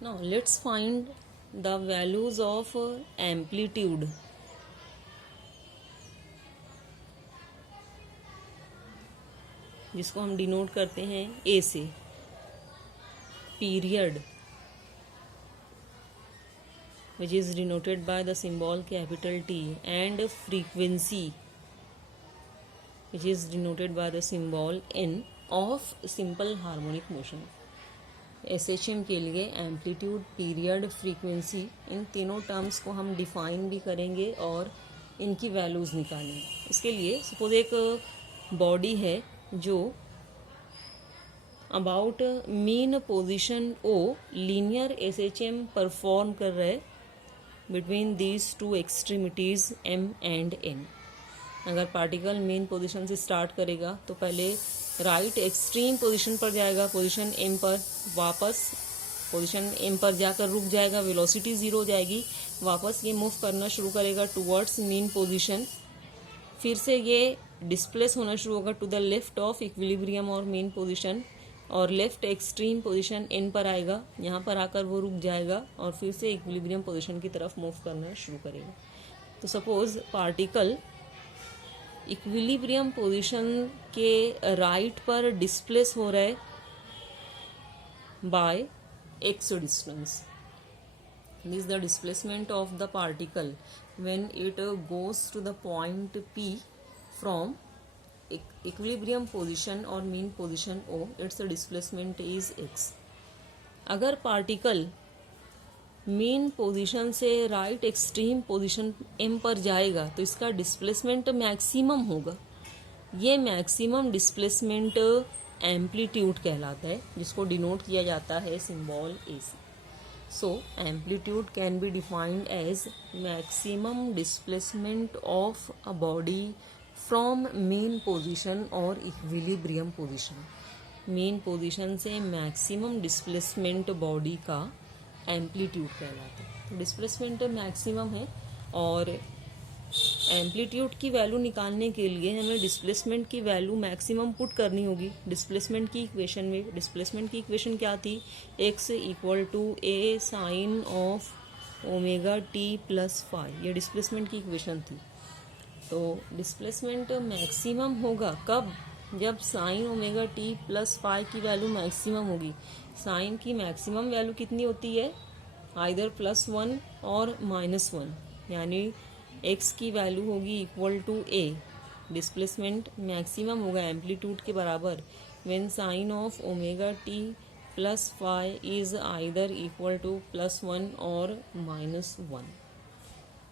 Now let's find the values of amplitude. जिसको हम denote करते हैं ए से. Period which is denoted by the symbol capital T, and frequency which is denoted by the symbol N of simple harmonic motion. SHM के लिए amplitude, period, frequency, इन तीनों terms को हम डिफाइन भी करेंगे और इनकी वैल्यूज़ निकालेंगे. इसके लिए सपोज एक बॉडी है जो about mean position O linear SHM perform कर रहे between these two extremities M and N. अगर पार्टिकल मेन पोजीशन से स्टार्ट करेगा तो पहले राइट एक्सट्रीम पोजीशन पर जाएगा, पोजीशन M पर, वापस पोजीशन M पर जाकर रुक जाएगा, वेलोसिटी ज़ीरो हो जाएगी, वापस ये मूव करना शुरू करेगा टुवर्ड्स मेन पोजीशन, फिर से ये डिस्प्लेस होना शुरू होगा to the left of equilibrium और मेन पोजीशन, और लेफ्ट एक्सट्रीम पोजीशन N पर आएगा, यहाँ पर आकर वो रुक जाएगा और फिर से इक्विलिब्रियम पोजीशन की तरफ मूव करना शुरू करेगा. तो सपोज पार्टिकल इक्विलिब्रियम पोजीशन के राइट पर डिस्प्लेस हो रहा है by x distance. This the displacement of the particle when it goes to the point P from equilibrium position और mean position O. It's displacement is x. अगर particle mean position से right extreme position M पर जाएगा तो इसका displacement maximum होगा. ये maximum displacement amplitude कहलाता है, जिसको डिनोट किया जाता है सिंबल A से. So amplitude can be defined as maximum displacement of a body from mean position और इक्विलिब्रियम पोजीशन. मेन पोजीशन से मैक्सिमम डिस्प्लेसमेंट बॉडी का एम्पलीट्यूड कहलाता है. तो डिस्प्लेसमेंट मैक्सिमम है और एम्पलीट्यूड की वैल्यू निकालने के लिए हमें डिस्प्लेसमेंट की वैल्यू मैक्सिमम पुट करनी होगी. डिस्प्लेसमेंट की इक्वेशन में डिस्प्लेसमेंट की इक्वेशन क्या थी? x equal to a sine of omega t plus phi. ये डिस्प्लेसमेंट की इक्वेशन थी. तो डिस्प्लेसमेंट मैक्सिमम होगा कब? जब sine omega t plus phi की वैल्यू मैक्सिमम होगी. साइन की मैक्सिमम वैल्यू कितनी होती है? आइदर +1 और -1, यानी x की वैल्यू होगी equal to a. Displacement maximum होगा एम्पलीट्यूड के बराबर when sine of omega t plus phi is either equal to +1 और -1.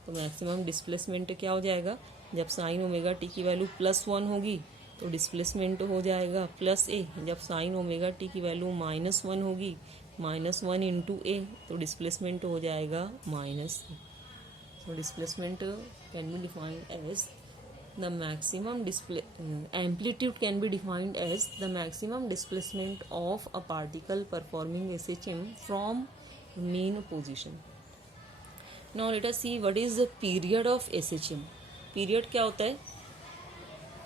तो मैक्सिमम डिस्प्लेसमेंट क्या हो जाएगा? जब साइन ओमेगा t की वैल्यू +1 होगी तो डिस्प्लेसमेंट हो जाएगा +a. जब साइन ओमेगा t की वैल्यू -1 होगी, -1 इंटू a, तो डिस्प्लेसमेंट हो जाएगा -a. So displacement can be defined as the maximum amplitude can be defined as the maximum displacement of a particle performing SHM from mean position. Now let us see what is the period of SHM. Period क्या होता है?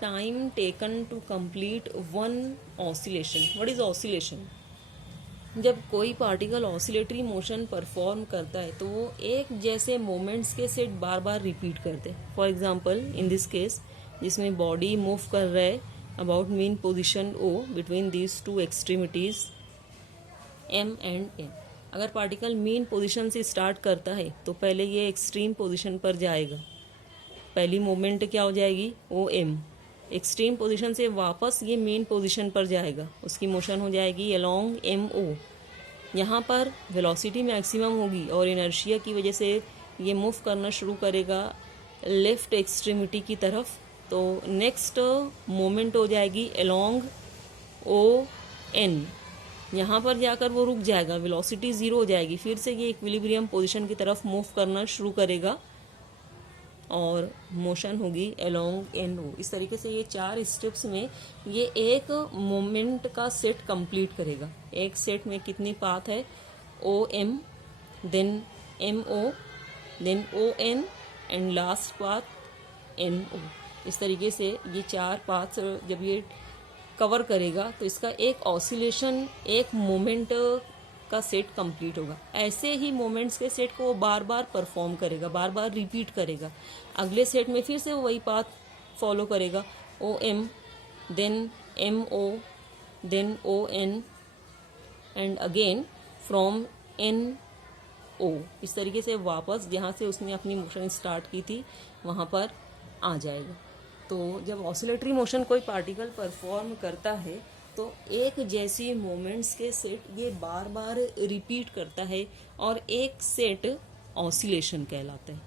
Time taken to complete one oscillation. What is oscillation? जब कोई particle oscillatory motion perform करता है तो वो एक जैसे मोमेंट्स के सेट बार बार रिपीट करते हैं. For example in this case जिसमें बॉडी मूव कर रहा है about mean position O between these two extremities M and N. अगर पार्टिकल मीन पोजीशन से स्टार्ट करता है तो पहले ये एक्सट्रीम पोजीशन पर जाएगा. पहली मोमेंट क्या हो जाएगी? OM. एक्सट्रीम पोजीशन से वापस ये मेन पोजीशन पर जाएगा, उसकी मोशन हो जाएगी अलोंग MO. यहाँ पर वेलोसिटी मैक्सिमम होगी और इनर्शिया की वजह से ये मूव करना शुरू करेगा लेफ्ट एक्सट्रीमिटी की तरफ. तो नेक्स्ट मोमेंट हो जाएगी अलोंग ON. यहाँ पर जाकर वो रुक जाएगा, वेलोसिटी ज़ीरो हो जाएगी, फिर से ये इक्विलिब्रियम पोजीशन की तरफ मूव करना शुरू करेगा और मोशन होगी अलोंग NO. इस तरीके से ये 4 स्टेप्स में ये एक मोमेंट का सेट कंप्लीट करेगा. एक सेट में कितनी पाथ है? OM, then MO, then ON and last path NO. इस तरीके से ये 4 पाथ्स जब ये कवर करेगा तो इसका एक ऑसिलेशन, एक मोमेंट का सेट कंप्लीट होगा। ऐसे ही मोमेंट्स के सेट को वो बार बार परफॉर्म करेगा, बार बार रिपीट करेगा। अगले सेट में फिर से वो वही पाथ फॉलो करेगा, O M, then M O, then O N, and again from N O. इस तरीके से वापस जहाँ से उसने अपनी मोशन स्टार्ट की थी वहाँ पर आ जाएगा। तो जब ऑसिलेटरी मोशन कोई पार्टिकल परफॉर्म करता है तो एक जैसी मोमेंट्स के सेट ये बार बार रिपीट करता है और एक सेट ऑसिलेशन कहलाता है।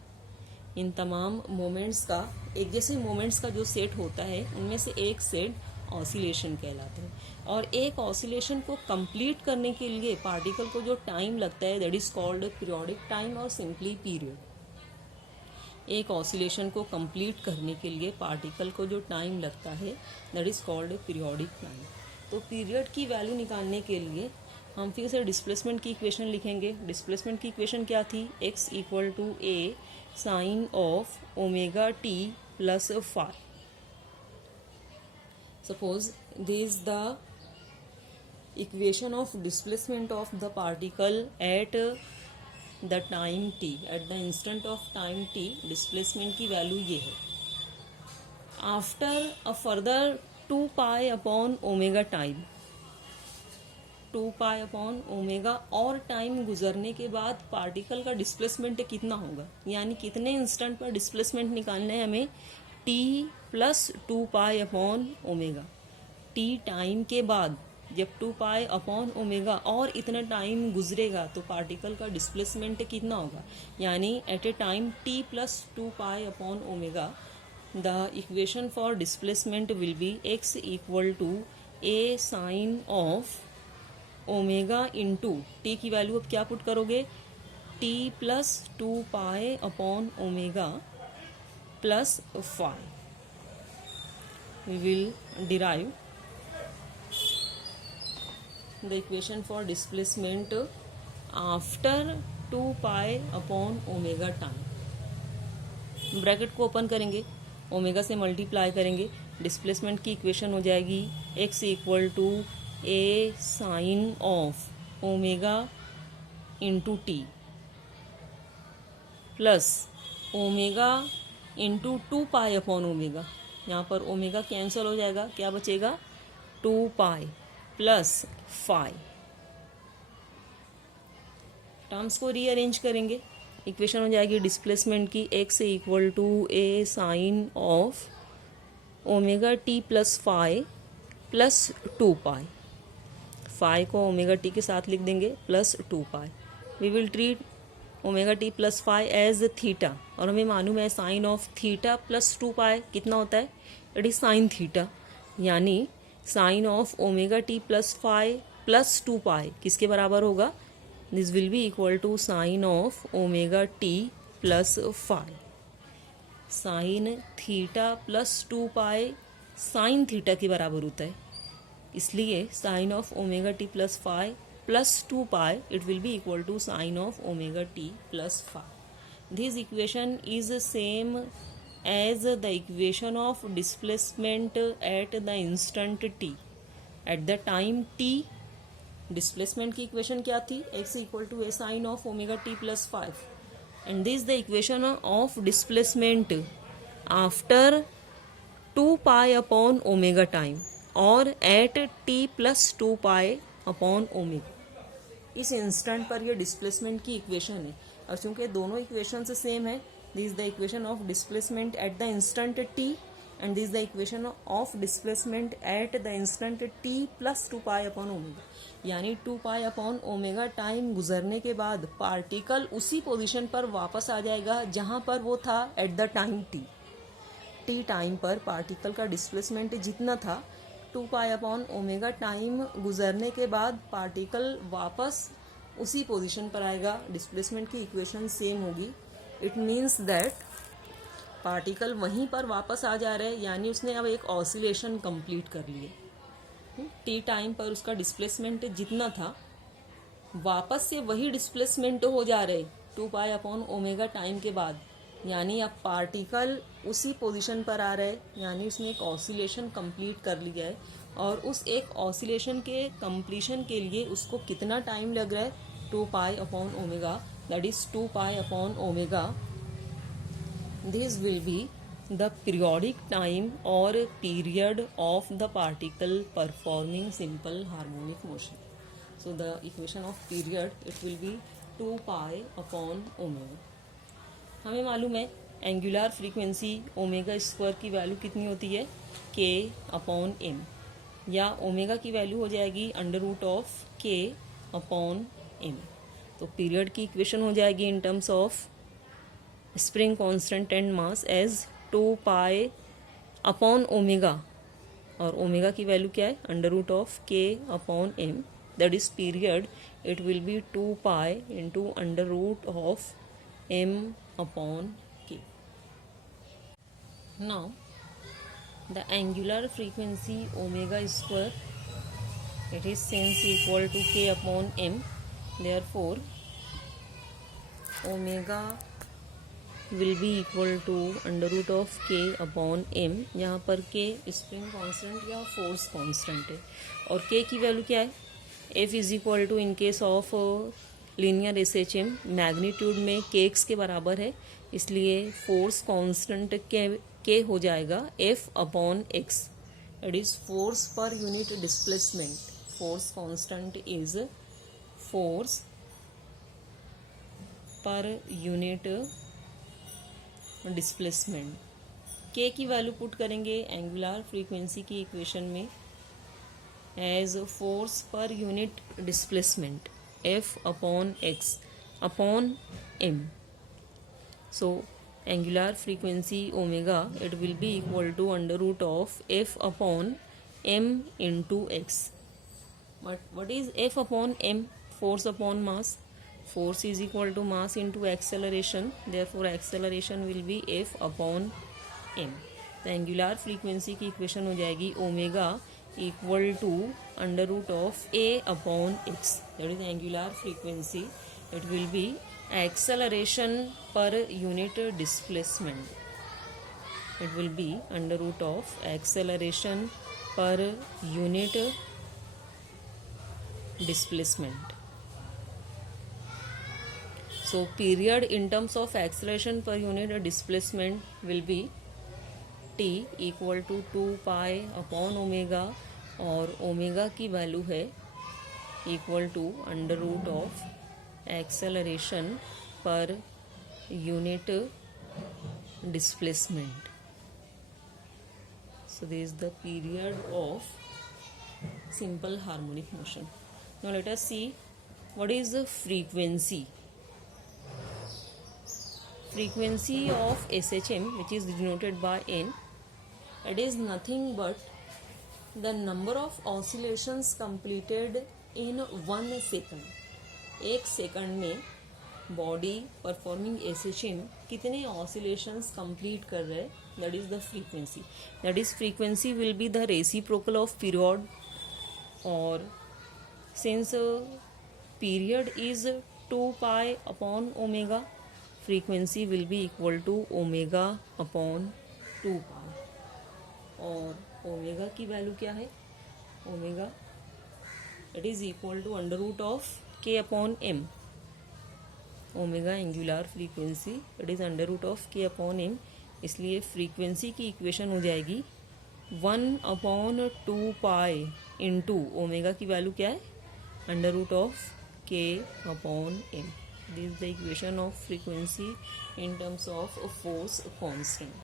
इन तमाम मोमेंट्स का, एक जैसे मोमेंट्स का जो सेट होता है उनमें से एक सेट ऑसिलेशन कहलाता है। और एक ऑसिलेशन को कंप्लीट करने के लिए पार्टिकल को जो टाइम लगता है that is called periodic time और सिंपली पीरियड। एक ऑसिलेशन को कंप्लीट करने के लिए पार्टिकल को जो टाइम लगता है that is called periodic time. तो पीरियड की वैल्यू निकालने के लिए हम फिर से डिस्प्लेसमेंट की इक्वेशन लिखेंगे। डिस्प्लेसमेंट की इक्वेशन क्या थी? x equal to a sine of omega t plus phi. Suppose this is the equation of displacement of the particle at the time t, at the instant of time t displacement की value ये है। After a further 2 pi upon omega time, 2 pi upon omega और time गुजरने के बाद particle का displacement कितना होगा, यानी कितने इंस्टेंट पर डिस्प्लेसमेंट निकालना है हमें, t plus 2 pi upon omega. t time के बाद जब 2 पाई अपॉन ओमेगा और इतना टाइम गुजरेगा तो पार्टिकल का डिस्प्लेसमेंट कितना होगा, यानी at a time t plus 2 pi upon omega the equation for displacement will be x equal to a sin of omega into t की वैल्यू अब क्या पुट करोगे, t plus 2 pi upon omega plus phi. we will derive the equation for displacement after 2 pi upon omega time. Bracket को open करेंगे, omega से multiply करेंगे, displacement की equation हो जाएगी x equal to a sine of omega into t plus omega into 2 pi upon omega. यहाँ पर omega cancel हो जाएगा, क्या बचेगा, 2 पाई प्लस फाई। टर्म्स को रीअरेंज करेंगे, इक्वेशन हो जाएगी डिस्प्लेसमेंट की x equal to a sine of omega t plus phi plus 2 pi. Phi को ओमेगा टी के साथ लिख देंगे plus 2 pi. We will treat omega t plus phi as theta, और हमें मालूम है sine of theta plus 2 pi कितना होता है, इट इज साइन थीटा। यानी sine of omega t plus phi plus 2 पाई किसके बराबर होगा, this will be equal to sine of omega t plus phi. Sine theta plus 2 pi sine theta के बराबर होता है, इसलिए sine of omega t plus phi plus 2 pi it will be equal to sine of omega t plus phi. This equation is same as the equation of displacement at the instant t। At the time t displacement की equation क्या थी, x equal to a sine of omega t plus 5, and this the equation of displacement after 2 pi upon omega time और at t plus 2 pi upon omega. इस instant पर ये displacement की equation है, और चूंकि दोनों इक्वेशन सेम है, this is the equation of displacement at the instant t and this is the equation of displacement at the instant t plus 2 pi upon omega। यानी 2 पाई अपॉन ओमेगा टाइम गुजरने के बाद particle उसी position पर वापस आ जाएगा जहां पर वो था eight the time t time पर पार्टिकल का डिस्प्लेसमेंट जितना था 2 पाई अपॉन ओमेगा टाइम गुजरने के बाद पार्टिकल वापस उसी पोजीशन पर आएगा, डिस्प्लेसमेंट की इक्वेशन सेम होगी। इट मीन्स दैट पार्टिकल वहीं पर वापस आ जा रहे हैं, यानी उसने अब एक ऑसिलेशन कंप्लीट कर लिए। टी टाइम पर उसका डिस्प्लेसमेंट जितना था वापस से वही डिस्प्लेसमेंट हो जा रहे 2 पाई अपॉन ओमेगा टाइम के बाद, यानी अब पार्टिकल उसी पोजीशन पर आ रहे, यानी उसने एक ऑसिलेशन कंप्लीट कर लिया है। और उस एक ऑसिलेशन के कंप्लीशन के लिए उसको कितना टाइम लग रहा है, 2 pi upon omega, that is 2 pi upon omega. This will be the periodic time और period of the particle performing simple harmonic motion. So the equation of period it will be 2 pi upon omega. हमें मालूम है angular frequency omega square की value कितनी होती है, k upon m, या omega की वैल्यू हो जाएगी under root of k upon m. तो पीरियड की इक्वेशन हो जाएगी in terms of spring constant and mass as 2 pi upon omega, और ओमेगा की वैल्यू क्या है, under root of k upon m, that is period it will be 2 pi into under root of m upon k. Now the angular frequency omega square, it is since equal to k upon m, therefore omega will be equal to under root of k upon m. यहाँ पर k spring constant या force constant है, और k की value क्या है, f is equal to in case of linear SHM magnitude में kx के बराबर है, इसलिए फोर्स कांस्टेंट के हो जाएगा f upon x. It is force per unit displacement. Force constant is force per unit displacement. k की वैल्यू पुट करेंगे एंगुलर फ्रीक्वेंसी की इक्वेशन में as force per unit displacement f upon x upon m. So angular frequency omega it will be equal to under root of f upon m into x. But what is f upon m? Force upon mass. Force is equal to mass into acceleration. Therefore acceleration will be f upon m. तो angular frequency की equation हो जाएगी omega equal to under root of a upon x. That is angular frequency. It will be acceleration per unit displacement. It will be under root of acceleration per unit displacement. So period in terms of acceleration per unit displacement will be t equal to 2 pi upon omega, और omega की value है equal to under root of acceleration per unit displacement. So this is the period of simple harmonic motion. Now let us see what is the frequency. Frequency of SHM, which is denoted by n, it is nothing but the number of oscillations completed in 1 second. एक second में body performing SHM कितने oscillations complete कर रहे हैं, that is the frequency. That is frequency will be the reciprocal of period, और since period is 2 pi upon omega, frequency will be equal to omega upon 2 pi. और omega की value क्या है, omega it is equal to under root of k upon m. Omega angular frequency it is under root of k upon m, इसलिए frequency की equation हो जाएगी 1 upon 2 pi into omega की value क्या है, under root of k upon m. This is the equation of frequency in terms of a force constant.